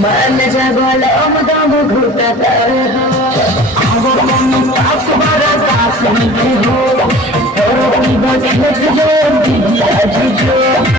मान जा गोलम दम घुटता हो आगो मन पास बड़ा पास में हो और की बदले जो दिया जो